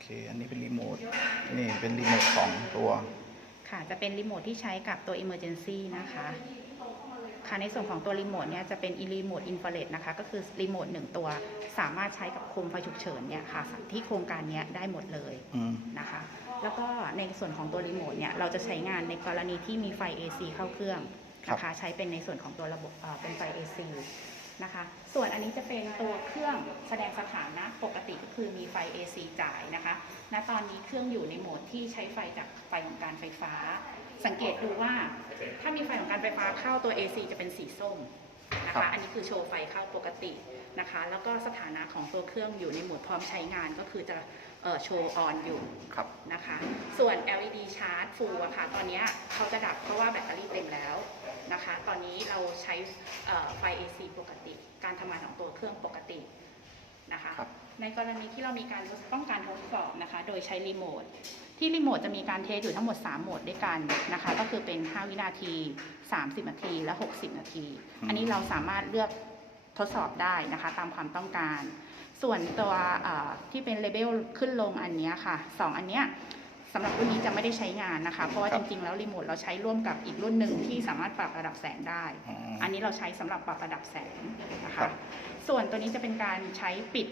เค อันนี้เป็นรีโมท นี่เป็นรีโมทสองตัว ค่ะ จะเป็นรีโมทที่ใช้กับตัว Emergency นะคะ ค่ะ ในส่วนของตัวรีโมทเนี่ยจะเป็นรีโมทอินฟราเรดนะคะ ก็คือรีโมทหนึ่งตัว สามารถใช้กับโคมไฟฉุกเฉินเนี่ยค่ะ ที่โครงการเนี้ยได้หมดเลยอืมนะคะ แล้วก็ในส่วนของตัวรีโมทเนี่ย เราจะใช้งานในกรณีที่มีไฟ AC เข้าเครื่องนะคะ ใช้เป็นในส่วนของตัวระบบเอ่อเป็นไฟ AC นะคะ ส่วนอันนี้จะเป็นตัวเครื่องแสดงสถานะปกติก็คือมีไฟ AC จ่ายนะคะณตอนนี้เครื่องอยู่ในโหมดที่ใช้ไฟจากไฟของการไฟฟ้า สังเกตดูว่า ถ้ามีไฟของการไฟฟ้าเข้าตัว AC จะเป็นสีส้ม นะครัคะ บ อันนี้คือโชว์ไฟเข้าปกตินะคะ แล้วก็สถานะของตัวเครื่องอยู่ในโหมดพร้อมใช้งานก็คือจะเอ่อโชว์ออนอยู่ ครับ นะคะ ส่วน LED ชาร์จฟูลอะค่ะ ตอนเนี้ยเขาจะดับเพราะว่าแบตเตอรี่เต็มแล้วนะคะ ตอนนี้เราใช้เอ่อไฟ AC ปกติ การทำงานของตัวเครื่องปกติ นะคะครับในกรณีที่เรามีการต้องการทดสอบนะคะ โดยใช้รีโมท ที่รีโมทจะมีการเทสอยู่ทั้งหมด 3 โหมดด้วยกันนะคะ ก็คือเป็น 5 วินาที 30 นาที และ 60 นาทีอืมอันนี้เราสามารถเลือกทดสอบได้นะคะ ตามความต้องการ ส่วนตัวเอ่อที่เป็นเลเบลขึ้นลงอันเนี้ยค่ะสองอันเนี้ย สำหรับรุ่นนี้จะไม่ได้ใช้งานนะคะ เพราะว่าครัจบริงๆ แล้วรีโมทเราใช้ร่วมกับอีกรุ่นหนึ่งที่สามารถปรับระดับแสงได้อ๋อออันนี้เราใช้สำหรับปรับระดับแสงนะครัคะ บ ส่วนตัวนี้จะเป็นการใช้ปิด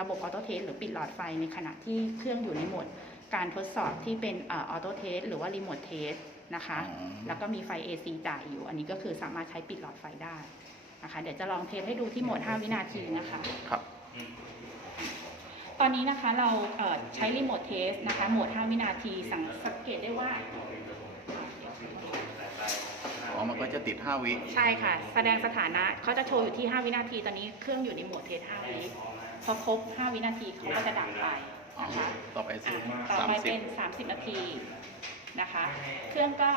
ระบบออโต้เทสหรือปิดหลอดไฟในขณะที่เครื่องอยู่ในโหมด การทดสอบที่เป็นออโต้เทสหรือว่ารีโมทเทสนะคะอ๋อแล้วก็มีไฟ AC จ่ายอยู่ อันนี้ก็คือสามารถใช้ปิดหลอดไฟได้นะคะ เดี๋ยวจะลองเทสให้ดูที่โหมด 5 วินาทีนะคะ ครับ ตอนนี้นะคะเราเอ่อใช้รีโมทเทสนะคะโหมด 5 วินาทีสังสังเกตได้ว่าอ๋อมันก็จะติด 5 วิ ใช่ค่ะ แสดงสถานะเขาจะโชว์อยู่ที่ 5 วินาที ตอนนี้เครื่องอยู่ในโหมดเทส 5 วิพอครบ 5 วินาทีเขาก็จะดับไปอ๋อนะคะต่อไปสิอะต่อสามไปสิเป็บน30 นาทีนะคะ เครื่องก็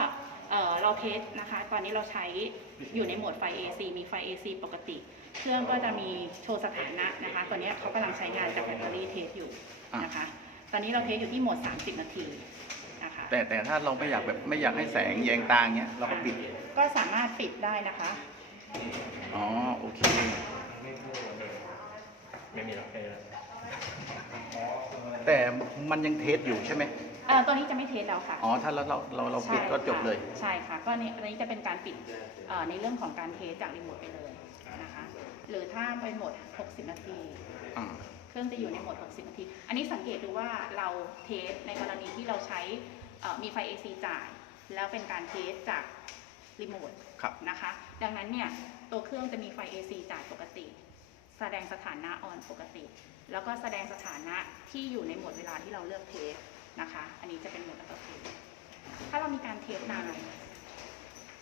เอ่อเราเทสนะคะ ตอนนี้เราใช้อยู่ในโหมดไฟ AC มีไฟ AC ปกติ เครื่องก็จะมีโชว์สถานะนะคะ ตอนนี้เขากำลังใช้งานจากแบตเตอรี่เทสอยู่นะคะ ตอนนี้เราเทสอยู่ที่โหมด 30 นาทีนะคะแต่แต่ถ้าเราไม่อยากแบบไม่อยากให้แสงแยงตาเงี้ยเราก็ปิด ก็สามารถปิดได้นะคะ อ๋อ โอเค ไม่มีหรอกแค่นี้แหละแต่มันยังเทสอยู่ใช่ไหมเอ่อตัวนี้จะไม่เทสแล้วค่ะอ๋อ ถ้าเราเราเราเราปิดก็จบเลย ใช่ค่ะ ก็เนี่ยอันนี้จะเป็นการปิดเอ่อในเรื่องของการเทสจากรีโมทไปเลยนะคะ หรือถ้าไปโหมด 60 นาที อ่า เครื่องจะอยู่ในโหมด 60 นาที อันนี้สังเกตดูว่าเราเทสในกรณีที่เราใช้เอ่อมีไฟ AC จ่าย แล้วเป็นการเทสจากรีโมทครับ นะคะ ดังนั้นเนี่ยตัวเครื่องจะมีไฟ AC จ่ายปกติ แสดงสถานะออนปกติ แล้วก็แสดงสถานะที่อยู่ในโหมดเวลาที่เราเลือกเทสนะคะ อันนี้จะเป็นโหมดออโต้เทสถ้าเรามีการเทสนาน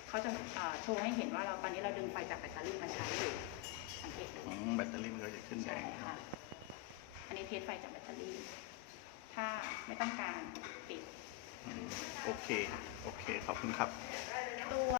เขาจะเอ่อโชว์ให้เห็นว่าเราตอนนี้เราดึงไฟจากแบตเตอรี่มาใช้อยู่สังเกตดูอืมแบตเตอรี่มันก็จะขึ้นแดใช่งค่ะ อันนี้เทสไฟจากแบตเตอรี่ ถ้าไม่ต้องการปิดอืมโอเค โอเค ขอบคุณครับตัว